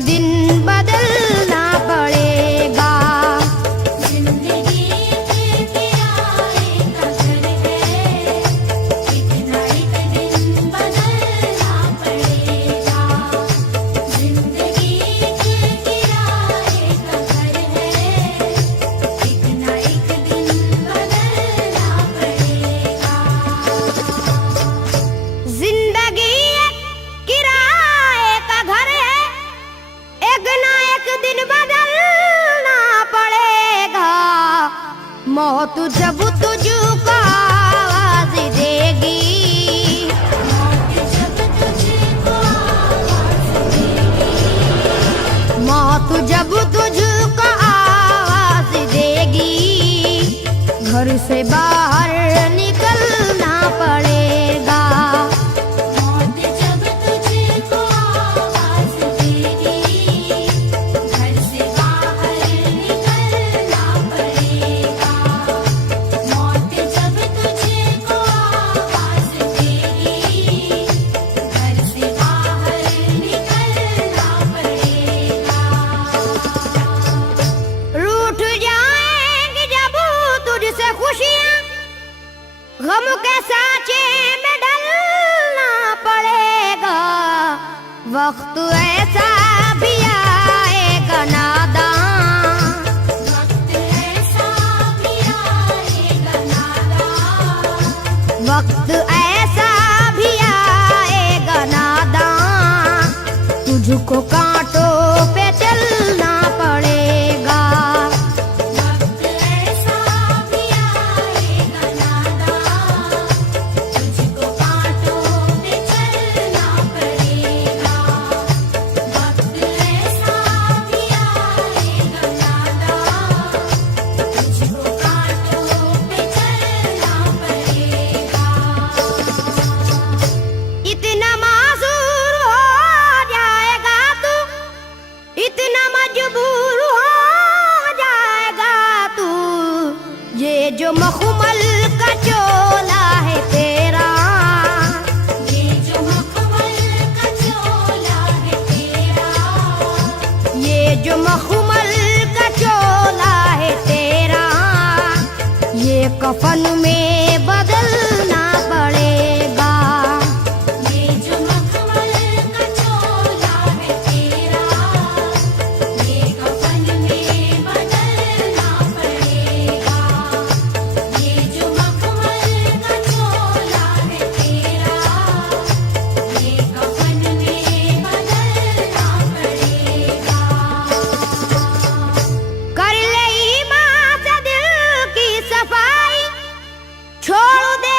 दिन बदलना पड़ेगा। जिंदगी के किराए का घर है, इतना एक दिन बदलना पड़ेगा। जिंदगी के किराए का घर है, इतना एक दिन बदलना पड़ेगा। जिंदगी एक किराए का घर है, एक ना एक दिन बदलना पड़ेगा। मौत जब तुझको आवाज देगी, जब तुझको आवाज देगी, मौत जब तुझको आवाज देगी, घर से बाहर निकलना पड़ेगा। मौत जब तुझको आवाज देगी, घर से बाहर निकलना पड़ेगा। मौत जब तुझको आवाज देगी, घर से बाहर निकलना पड़ेगा। रूठ जाएंगी जब तुझसे खुशियां, गम के साँचे में ढलना पड़ेगा। वक्त ऐसा भी आएगा नादान, वक्त ऐसा भी आएगा नादान, वक्त ऐसा भी आएगा नादान, तुझको कांटों पे चलना पड़ेगा। वक्त ऐसा भी आएगा नादान, तुझको कांटों पे चलना पड़ेगा। वक्त ऐसा भी आएगा नादान, तुझको कांटों पे चलना पड़ेगा। इतना मासूर हो जाएगा तू, इतना मजबूर हो जाएगा तू, ये जो मखमल का चोला है तेरा, ये जो मखमल का चोला है तेरा, ये जो मखमल का चोला है तेरा, ये कफन में बदलना पड़ेगा। ये जो मखमल का चोला है तेरा, ये कफन में बदलना पड़ेगा। ये जो मखमल का चोला है तेरा, ये कफन में बदलना पड़ेगा। कर ले ईमान से दिल की सफाई, छोड़ दे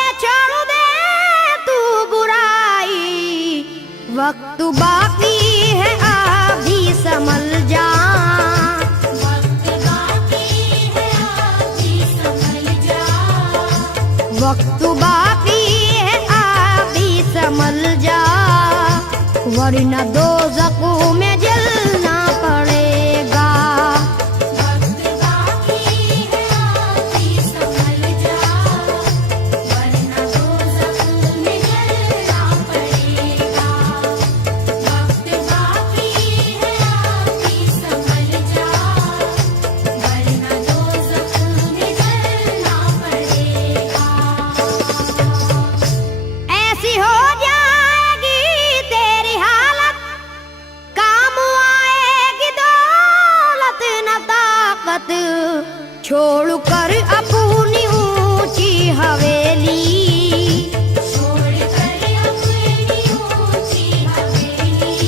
तू बुराई। वक्त बाकी है अभी संभल जा, वक्त बाकी है अभी संभल जा, वक्त बाकी है अभी संभल जा, वरना दोज़ख में जलना पड़ेगा। वक्त बाकी है अभी संभल जा, वरना दोज़ख में जलना पड़ेगा। वक्त बाकी है अभी संभल जा, वरना दोज़ख में जलना पड़ेगा। ऐसी हो जाएगी तेरी हालत, काम आएगी दौलत न ताकत, छोड़ कर अपनी ऊंची हवेली, छोड़ कर अपनी ऊंची हवेली,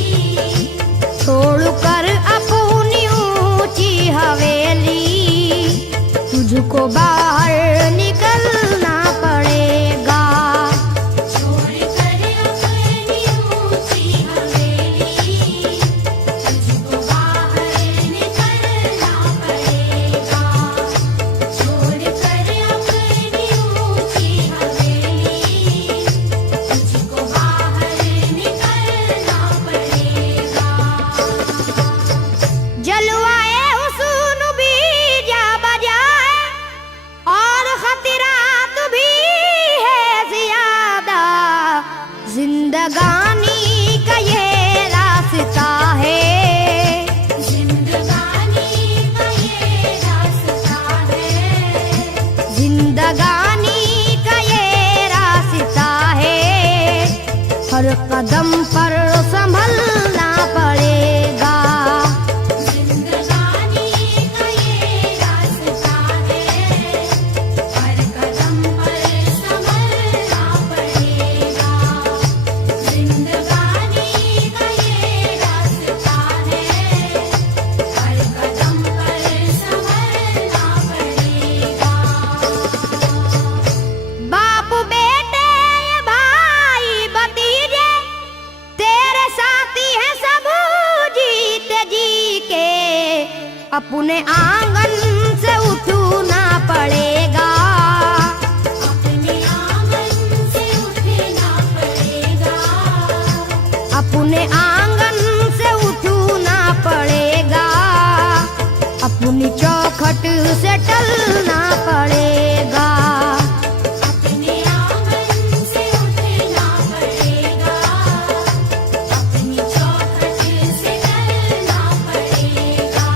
छोड़ कर अपनी ऊंची हवेली, तुझको बाहर निकलना पड़ेगा। छोड़ कर अपनी ऊंची हवेली, तुझको बाहर निकलना पड़ेगा। छोड़ कर अपनी ऊंची हवेली, तुझको बाहर निकलना पड़ेगा। जलवाए हुस्न भी जा बजाए, और खतरा जिंदगानी का ये रास्ता है, हर कदम पर संभलना पड़ेगा। जिंदगानी का ये रास्ता है, हर कदम पर संभलना पड़ेगा। जिंदगानी का ये रास्ता है, हर कदम पर संभलना पड़ेगा। बाप बेटे भाई भतीजे तेरे साथी हैं सब जीते जी के, अपने आंगन से उठना पड़ेगा। अपने आंगन से उठना पड़ेगा। अपने आंगन से उठना पड़ेगा, अपनी चौखट से टलना पड़ेगा। अपने आंगन से उठना पड़ेगा, अपनी चौखट से टलना पड़ेगा।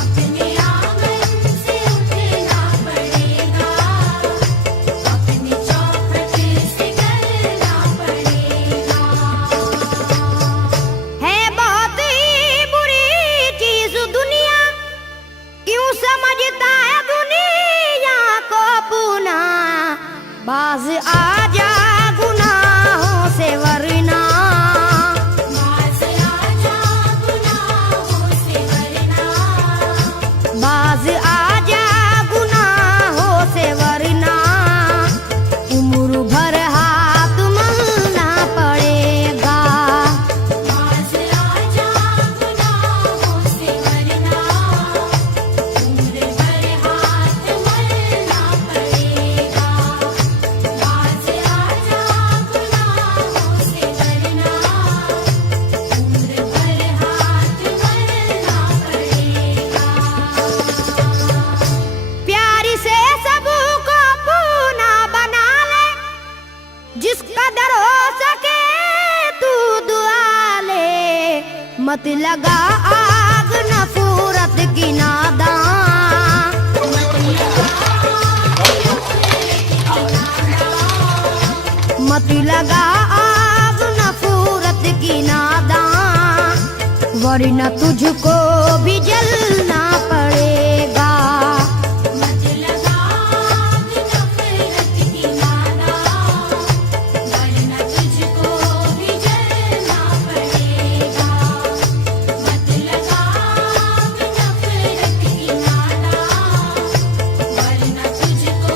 अपने आंगन से उठना पड़ेगा, अपनी चौखट से टलना पड़ेगा। है बहुत ही बुरी चीज दुनिया, क्यों समझता है दुनिया को अपना। बाज आजा गुनाहों से वरना, बाज आजा गुनाहों से वरना। बाज आजा गुनाहों से वरना, उम्र भर हाथ मलना पड़ेगा। बाज आजा गुनाहों से वरना, उम्र भर हाथ मलना पड़ेगा। बाज आजा गुनाहों से वरना, उम्र भर हाथ मलना पड़ेगा। प्यार से सबको अपना बना ले, जिस कदर हो सके तू दुआ ले। मत लगा आग नफरत की नादान, मत लगा आग नफरत की नादान, वरना तुझको भी जलना पड़ेगा। मत लगा आग नफरत की नादान, वरना तुझको भी जलना पड़ेगा। मत लगा आग नफरत की नादान, वरना तुझको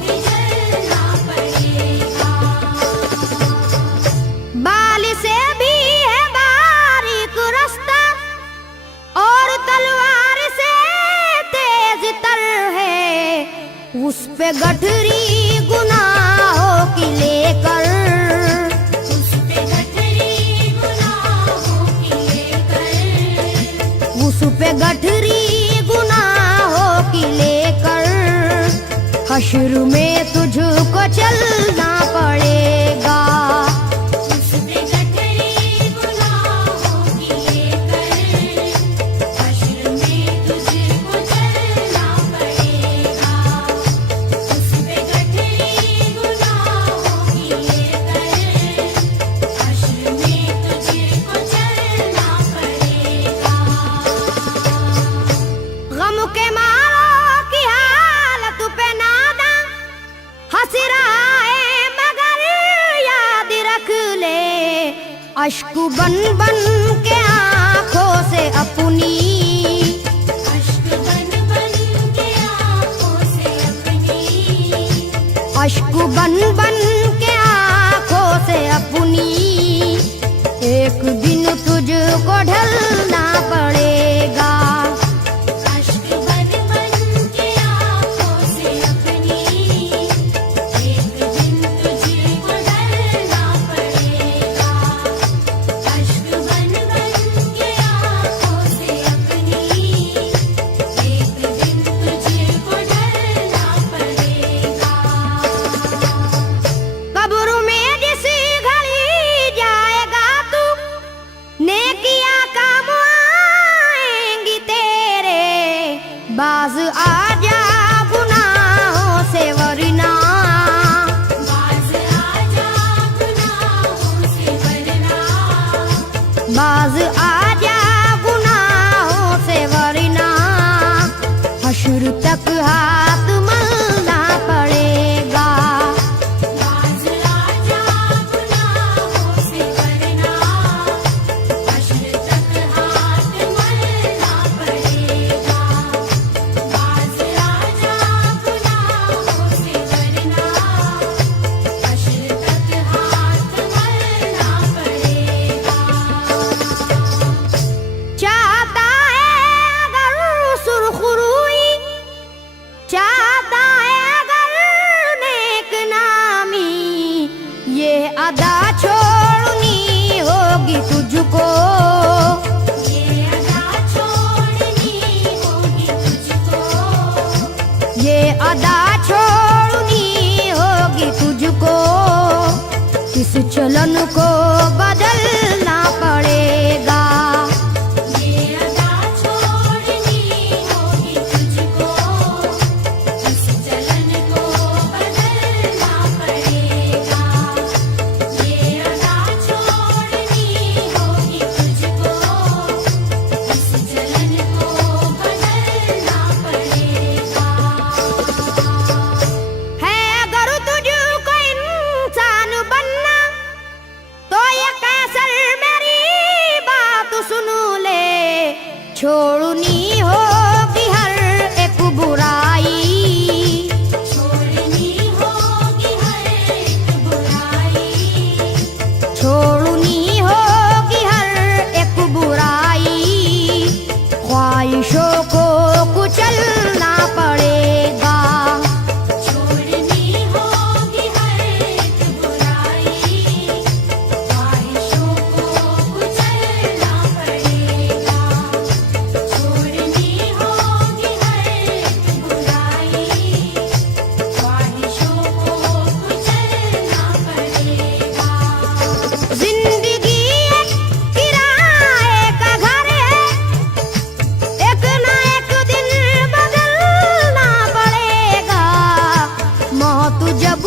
भी जलना पड़ेगा। बाल से भी है बारीक रास्ता, और तलवार से तेज तर है। उस पे गठरी गुनाहों की लेकर, उस पे गठरी गुनाहों की लेकर, उस पे गठरी गुनाहों की लेकर, हश्र में तुझको चलना पड़ेगा। उस पे गठरी गुनाहों की लेकर, हश्र में तुझको चलना पड़ेगा। उस पे गठरी गुनाहों की लेकर, हश्र में तुझको चलना पड़ेगा। गम के मारों की हालत पे नादा हंस रहा है, मगर याद रख ले, अश्क बन बन के आंखों से अपनी, अश्क बन बन के आँखों से अपनी, अश्क बन बन के आंखों से अपनी, एक दिन तुझको ढलना पड़ेगा। अश्क बन बन के आँखों से अपनी, एक दिन तुझको ढलना पड़ेगा। अश्क बन बन के आँखों से अपनी, एक दिन तुझको ढलना पड़ेगा। कब्र में जिस घड़ी जाएगा तू, नेकिया का मुआ चलन को बदलना पड़ेगा। ये अदा छोड़नी होगी तुझको, इस चलन को बदलना पड़ेगा। ये अदा छोड़नी होगी तुझको, इस चलन को बदलना पड़ेगा। है अगर तुझको इंसान बनना तो ये कैसर मेरी बात सुन ले। छोड़नी होगी हर एक बुराई, छोड़नी होगी हर एक बुराई, छोड़नी होगी हर एक बुराई। ख्वाहिशों को कुचलना पड़ेगा। छोड़नी होगी हर एक बुराई, ख्वाहिशों को कुचलना पड़ेगा। छोड़नी होगी हर एक बुराई, ख्वाहिशों को कुचलना पड़ेगा। जिंदगी एक किराए का घर है, एक ना एक दिन बदलना पड़ेगा। मौत जब